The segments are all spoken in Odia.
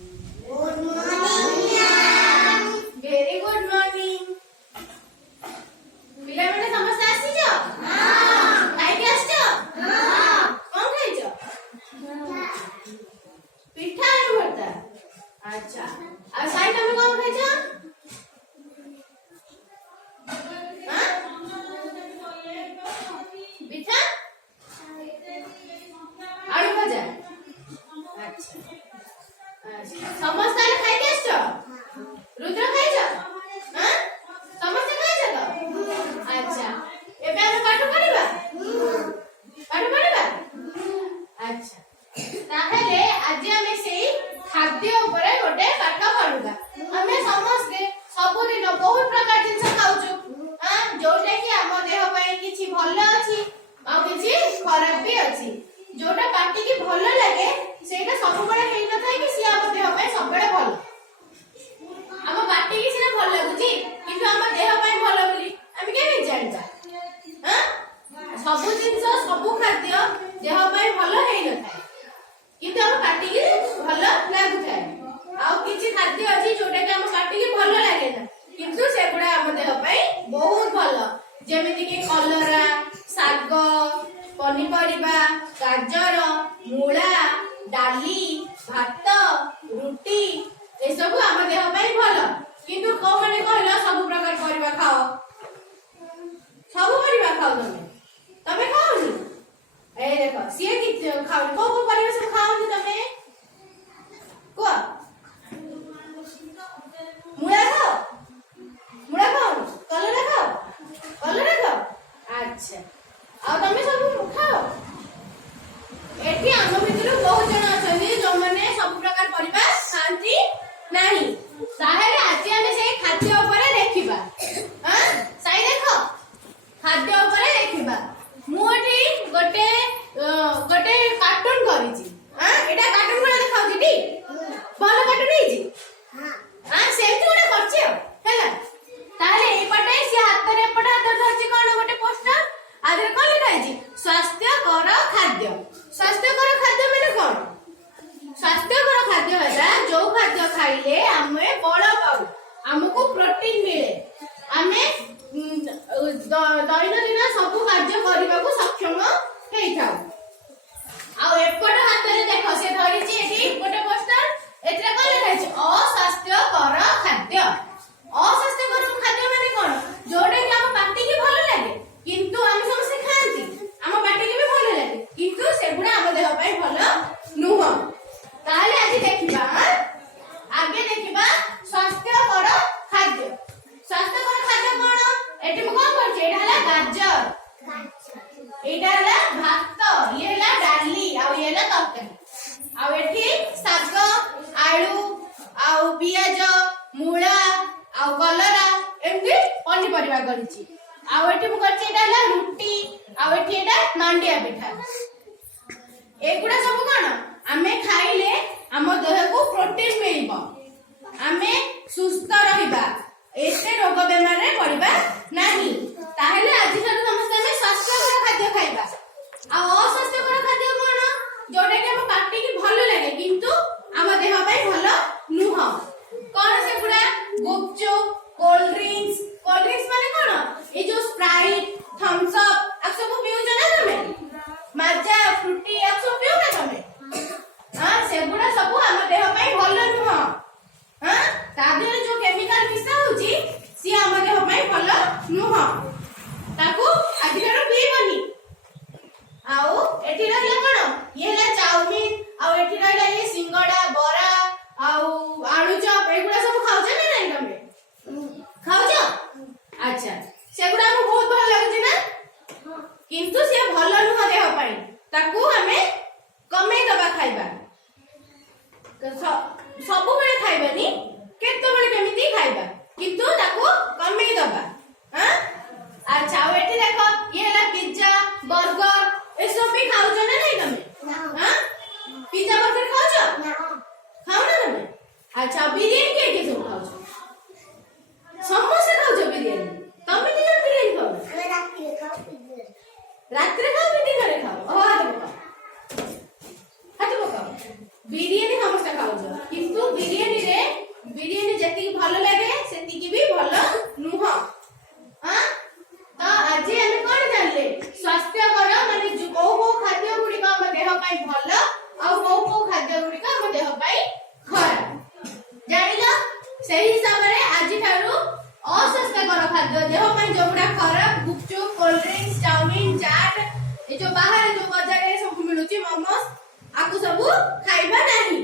Good morning, ma'am. Very good morning. ପିଲାମାନେ ସମସ୍ତେ ଆସିଛ? ଖାଇକି ଆସିଛ? କଣ ଖାଇଛ? ପିଠା ଆଳୁ ଭର୍ତ୍ତା। ଆଚ୍ଛା, ଆଉ ସାଇ ତମେ କଣ ଖାଇଛ? ପିଠା ଆଳୁ ଭଜା। ଆଚ୍ଛା, ସମସ୍ତେ ଖାଇକି ଆସିଛ? ରୁଦ୍ର ଖାଇଛ? ସମସ୍ତେ ଖାଇଛ ତ? ଆଚ୍ଛା, ଏବେ ଆମେ ପାଠ ପଢିବା? ଆଚ୍ଛା, ତାହେଲେ ଆଜି ଆମେ ସେଇ ଖାଦ୍ୟ ଉପରେ ଗୋଟେ ପାଠ ପଢିବା। ଆମେ ସମସ୍ତେ ସବୁଦିନ ବହୁତ ପ୍ରକାର ଜିନିଷ ଖାଉଛୁ, ଯୋଉଟା କି ଆମ ଦେହ ପାଇଁ କିଛି ଭଲ ଅଛି ଆଉ କିଛି ଖରାପ ବି ଅଛି। ଯୋଉଟା ପାଟିକି ଭଲ ଲାଗେ ସେଇଟା ସବୁବେଳେ ହେଇନଥାଏ କି ସିଏ ଆମ ଦେହ ପାଇଁ ସବୁବେଳେ ଭଲ। ଆମ ପାଟିକି ସିନା ଭଲ ଲାଗୁଛି କିନ୍ତୁ ଆମ ଦେହ ପାଇଁ ଭଲ ବୋଲି ଆମେ କେମିତି ଜାଣିବା? ସବୁ ଜିନିଷ ସବୁ ଖାଦ୍ୟ ଦେହ ପାଇଁ ଭଲ ହେଇନଥାଏ କିନ୍ତୁ ଆମ ପାଟିକି ଭଲ ଲାଗୁଥାଏ। ଆଉ କିଛି ଖାଦ୍ୟ ଅଛି ଯୋଉଟା କି ଆମ ପାଟିକି ଭଲ ଲାଗେ ନା କିନ୍ତୁ ସେଗୁଡା ଆମ ଦେହ ପାଇଁ ବହୁତ ଭଲ, ଯେମିତି କି କଲରା, ଶାଗ, ପନିପରିବା, ଗାଜର, ମୂଳା, ଡାଲି, ଭାତ, ରୁଟି ଏସବୁ ଆମ ଦେହ ପାଇଁ ଭଲ। କିନ୍ତୁ କୋଉମାନେ କହିଲ ସବୁ ପ୍ରକାର ପରିବା ଖାଅ? ସବୁ ପରିବା ଖାଅ ତମେ ଖାଅନି? এই দেখো ସିଏ କିଛି ଖାଉନି। କୋଉ କୋଉ ପରିବା ସବୁ ଖାଅନି ତମେ? କୁହ। ମୂଳା ଖାଅ? ମୂଳା ଖାଅନି? କଲରା ଖାଅ? କଲରା ଖାଅ? ଆଚ୍ଛା, ଆଉ ତମେ ସବୁ ଖାଅ? ଏଠି ଆମ ଭିତରୁ ବହୁତ ଜଣ ଅଛନ୍ତି ଯୋଉମାନେ ସବୁ ପ୍ରକାର ପରିବା ଖାଆନ୍ତି ନାହିଁ। ତାହେଲେ ଆଜି ଆମେ ସେଇ ଖାଦ୍ୟ ଉପରେ ଦେଖିବା। ସାଇ ଦେଖ, ଖାଦ୍ୟ ଉପରେ ଦେଖିବା। ମୁଁ ଏଠି ଗୋଟେ କାର୍ଟୁନ କରିଛି। ଏଟା କାର୍ଟୁନ ଗୁଡା ଦେଖାଉଛି ଟି? ଭଲ କାର୍ଟୁନ ହେଇଛି? ସେମିତି ଗୋଟେ କରିଛି ଆଉ ହେଲା। ତାହେଲେ ଏଇପଟେ ସେ ହାତରେ ଏପଟେ ହାତରେ ଧରିଛି କଣ ଗୋଟେ ପୋଷ୍ଟର, ଆଦେହରେ କଣ ଲେଖା ହେଇଛି? ସ୍ୱାସ୍ଥ୍ୟକର ଖାଦ୍ୟ। ସ୍ୱାସ୍ଥ୍ୟକର ଖାଦ୍ୟ ମାନେ କଣ? ସ୍ୱାସ୍ଥ୍ୟକର ଖାଦ୍ୟ ହେଲା ଯୋଉ ଖାଦ୍ୟ ଖାଇଲେ ଆମେ ବଳ ପାଉ, ଆମକୁ ପ୍ରୋଟିନ ମିଳେ, ଆମେ ଦୈନନ୍ଦିନ ସବୁ କାର୍ଯ୍ୟ କରିବାକୁ ସକ୍ଷମ ହେଇଥାଉ। ଆଉ ଏପଟ ହାତରେ ଦେଖ ସେ ଧରିଛି ଏଠି ଗୋଟେ ପୋଷ୍ଟର, ଏଥିରେ କଣ ଲେଖା ହେଇଛି? ଅସ୍ୱାସ୍ଥ୍ୟକର ଖାଦ୍ୟ। ଅସ୍ୱାସ୍ଥ୍ୟକର ଖାଦ୍ୟ ମାନେ କଣ? ଯୋଉଟା କି ଆମ ପାଟିକି ଭଲ ଲାଗେ କିନ୍ତୁ ଆମେ ସମସ୍ତେ ଖାଆନ୍ତି, ଆମ ପାଟିକି ବି ଭଲ ଲାଗେ କିନ୍ତୁ ସେଗୁଡା ଆମ ଦେହ ପାଇଁ ଭଲ ନୁହଁ। ତାହେଲେ ଆଜି ଦେଖିବା, ଆଗେ ଦେଖିବା ସ୍ୱାସ୍ଥ୍ୟକର ଖାଦ୍ୟ। ସ୍ୱାସ୍ଥ୍ୟକର ଖାଦ୍ୟ କଣ? ଏଠି ମୁଁ କଣ କରୁଛି? ଏଇଟା ହେଲା ଗାଜର, ଏଇଟା ହେଲା ଭାତ, ଇଏ ହେଲା ଡାଲି ଆଉ ଇଏ ହେଲା ତରକାରୀ। ଆଉ ଏଠି ଶାଗ, ଆଳୁ ଆଉ ପିଆଜ, ମୂଳା ଆଉ କଲରା ଏମିତି ପନିପରିବା କରିଛି। ଆଉ ଏଠି ମୁଁ କରିଛି ଏଇଟା ହେଲା ରୁଟି ଆଉ ଏଠି ଏଇଟା ମାଣ୍ଡିଆ ପିଠା। ଏଗୁଡା ସବୁ କଣ? ଆମେ ଖାଇଲେ ଆମ ଦେହକୁ ପ୍ରୋଟିନ ମିଳିବ, ଆମେ ସୁସ୍ଥ ରହିବା, ଏତେ ରୋଗ ବେମାରରେ ପଡିବା ନାହିଁ। ତାହେଲେ ଆଜିଠାରୁ ସମସ୍ତେ ଆମେ ସ୍ୱାସ୍ଥ୍ୟକର ଖାଦ୍ୟ ଖାଇବା। ଆଉ ଅସ୍ୱାସ୍ଥ୍ୟକର ଖାଦ୍ୟ କଣ? ଯୋଉଟା କି ଆମ ପାଟିକି ଭଲ ଲାଗେ କିନ୍ତୁ ଆମ ଦେହ ପାଇଁ ଭଲ ନୁହଁ। କଣ ସେଗୁଡା? ଗୁପଚୁପ, କୋଲ୍ଡ ଡ୍ରିଙ୍କସ ମାନେ କଣ? ଏଇ ଯୋଉ ସ୍ପ୍ରାଇଟ୍, ଥମ୍ସ ଅପ୍ ଆଉ ସବୁ ପିଉଛ ନା ତମେ? মাজା, ଫ୍ରୁଟି ଆଉ ସବୁ ପିଉ ନା ତମେ? ସେଗୁଡା ସବୁ ଆମ ଦେହ ପାଇଁ ଭଲ ନୁହଁ। ତା ଦେହରେ ଯୋଉ କେମିକାଲ ମିଶା ହଉଛି ସିଏ ଆମ ଦେହ ପାଇଁ ଭଲ ନୁହଁ, ତାକୁ ଆଜିଠାରୁ ପିଇବନି। ଆଉ ଏଠି ରହିଲା କଣ? ଇଏ ହେଲା ଚାଉମିନ ଆଉ ଏଠି ରହିଲା ଇଏ ସିଙ୍ଗଡା, ବରା ଆଉ ଆଳୁଚପ, ଏଗୁଡା ସବୁ ଖାଉଛ ନା ନାଇଁ ତମେ? ଖାଉଛ? ଆଚ୍ଛା, ସେଗୁଡା ଆମକୁ ବହୁତ ଭଲ ଲାଗୁଛି ନା କିନ୍ତୁ ସିଏ ଭଲ ନୁହଁ ଦେହ ପାଇଁ, ତାକୁ ଆମେ କମେଇ ଦବା ଖାଇବା। ସବୁବେଳେ ଖାଇବାନି, କେତେବେଳେ କେମିତି ଖାଇବା କିନ୍ତୁ ତାକୁ କମେଇ ଦବା। ଆଚ୍ଛା, ଆଉ ଏଠି ଦେଖ ଇଏ ହେଲା ପିଜ୍ଜା, ବର୍ଗର ଏସବୁ ବି ଖାଉଛ ନା ନାଇଁ ତମେ? ପିଜ୍ଜା ବର୍ଗର ଖାଉଛ? ଖାଉନା ତମେ? ଆଚ୍ଛା, ବିରିୟାନୀ କିଏ କିଏ ସବୁ ଖାଉଛ? ସମସ୍ତେ ଖାଉଛ ବିରିୟାନୀ? ତମେ ଦି ଜଣ ବିରିୟାନୀ ଖାଉଛ? ରାତିରେ ଖାଅ କି ଦିନରେ ଖାଅ? ହାତ ପକାଅ। ବିରିୟାନୀ ସମସ୍ତେ ଖାଉଛ କିନ୍ତୁ ବିରିୟାନୀ ଯେତିକି ଭଲ ଲାଗେ ସେତିକି ବି ଭଲ ନୁହଁ। ତ ଆଜି ଆମେ କଣ ଜାଣିଲେ ସ୍ୱାସ୍ଥ୍ୟକର ମାନେ କୋଉ କୋଉ ଖାଦ୍ୟ ଗୁଡିକ ଆମ ଦେହ ପାଇଁ ଭଲ ଆଉ କୋଉ କୋଉ ଖାଦ୍ୟ ଗୁଡିକ ଆମ ଦେହ ପାଇଁ ଖରାପ ଜାଣିଲ। ସେହି ହିସାବରେ ଆଜି ଠାରୁ ଅସ୍ୱାସ୍ଥ୍ୟକର ଖାଦ୍ୟ ଦେହ ପାଇଁ ଯୋଉଗୁଡା ଖରାପ gupchup cold drinks chow mein chaat ଏ ଯୋଉ ବାହାରେ ଯୋଉ ବଜାରରେ ସବୁ ମିଳୁଛି ମୋମୋସ୍ ଆକୁ ସବୁ ଖାଇବା ନାହିଁ।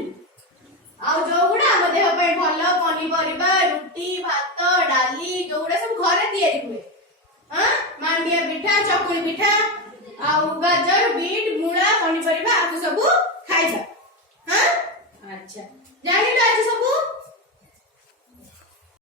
ଆଉ ଯୋଉଗୁଡା ଆମ ଦେହ ପାଇଁ ଭଲ ପନିପରିବା ରୁଟି ଭାତ ଡାଲି ଯୋଉଗୁଡା ସବୁ ଘରେ ତିଆରି ହୁଏ ମାଣ୍ଡିଆ ପିଠା ଚକୁଳି ପିଠା ଆଉ ଗାଜର ବିଟ୍ ମୂଳା ପନିପରିବା ଆକୁ ସବୁ ଖାଇବା। ଆଚ୍ଛା ଜାଣିଲ ଆଜି ସବୁ।